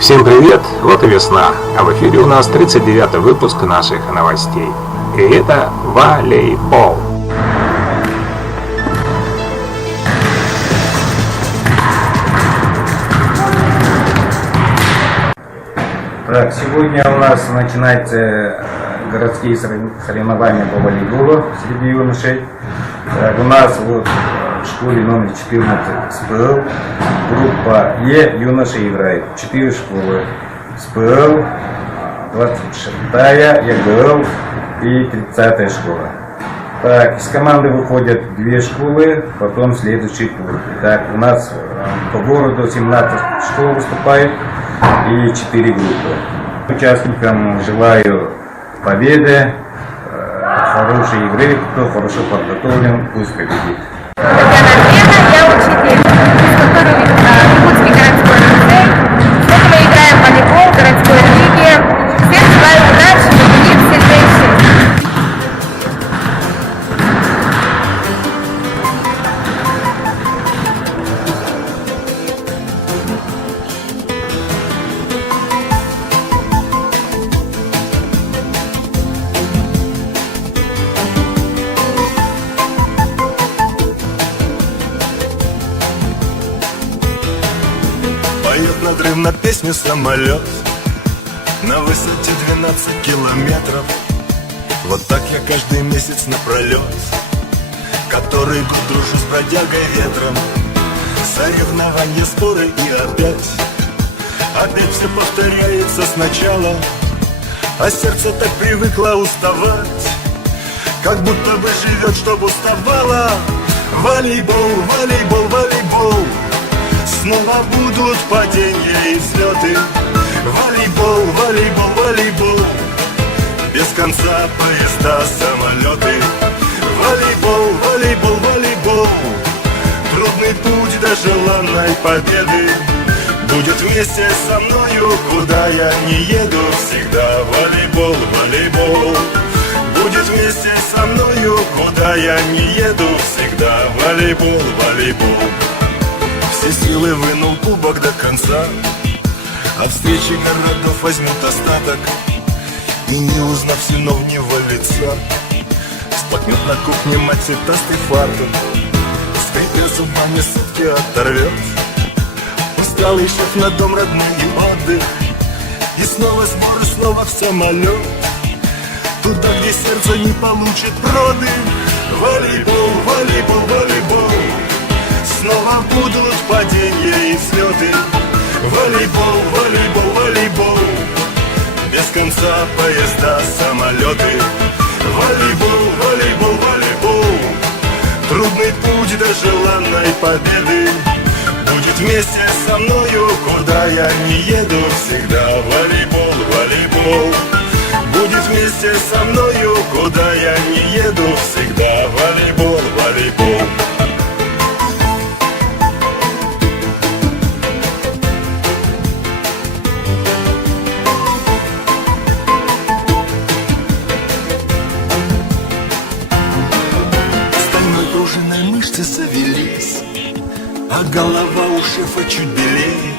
Всем привет! Вот и весна, а в эфире у нас 39-й выпуск наших новостей. И это волейбол. Так, сегодня у нас начинаются городские соревнования по волейболу среди юношей. Так, у нас вот в школе номер 14 СПЛ, группа Е юноши играет. 4 школы СПЛ, 26-я ЕГЛ и 30-я школа. Так, из команды выходят 2 школы, потом следующий тур. Так, у нас по городу 17 школ выступает и 4 группы. Участникам желаю победы, хорошей игры, кто хорошо подготовлен, пусть победит. Я учитель Иркутский городской лицей. Сегодня мы играем в волейбол в городской лиге. Всем желаю удачи, победит сильнейший. Поет надрывно песню самолет на высоте 12 километров. Вот так я каждый месяц напролет, который год дружу с бродягой ветром. Соревнования, споры и опять все повторяется сначала. А сердце так привыкло уставать, как будто бы живет, чтоб уставало. Волейбол, волейбол, волейбол, снова будут падения и взлеты. Волейбол, волейбол, волейбол, без конца поезда, самолеты. Волейбол, волейбол, волейбол, трудный путь до желанной победы. Будет вместе со мною, куда я не еду, всегда волейбол, волейбол. Будет вместе со мною, куда я не еду, всегда волейбол, волейбол. Все силы вынул кубок до конца, а встречи городов возьмут остаток. И не узнав сильновнего лица, сплакнет на кухне мать цветастый фартук. Скрипя зубами сутки оторвет усталый шеф на дом, родной и отдых. И снова сборы, снова в самолет, туда, где сердце не получит роды. Волейбол, волейбол, волейбол, снова будут падения и взлеты. Волейбол, волейбол, волейбол, без конца поезда, самолеты. Волейбол, волейбол, волейбол, трудный путь до желанной победы. Будет вместе со мною, куда я не еду, всегда волейбол, волейбол. Будет вместе со мною, куда я не еду, всегда волейбол, волейбол. Мышцы завелись, а голова у шефа чуть белее.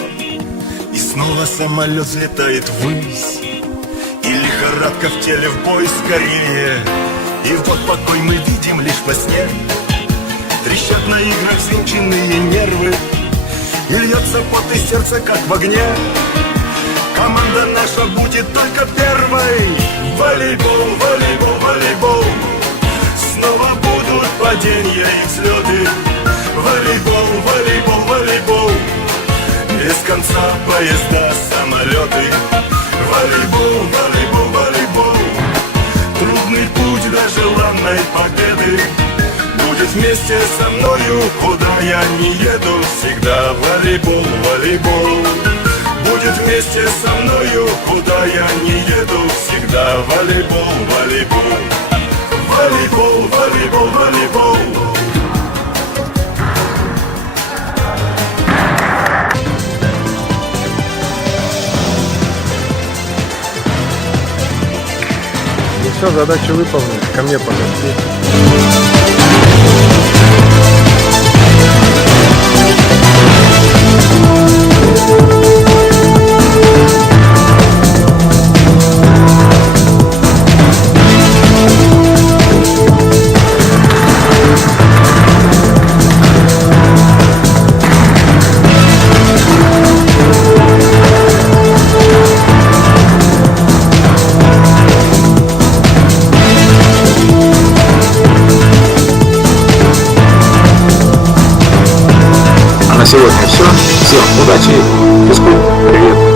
И снова самолет взлетает ввысь, и лихорадка в теле в бой скорее. И вот покой мы видим лишь во сне, трещат на играх взвинченные нервы, и льется пот и сердце как в огне. Команда наша будет только первой. Волейбол, волейбол, волейбол, снова будут падения и взлеты. Волейбол, волейбол, волейбол, без конца поезда, самолеты. Волейбол, волейбол, волейбол, трудный путь до желанной победы. Будет вместе со мною, куда я не еду, всегда волейбол, волейбол. Будет вместе со мною, куда я не еду, всегда волейбол, волейбол. Волейбол, волейбол, волейбол. Ну все, задача выполнена. Ко мне подойти. сегодня все. Всем удачи. Физкульт, привет.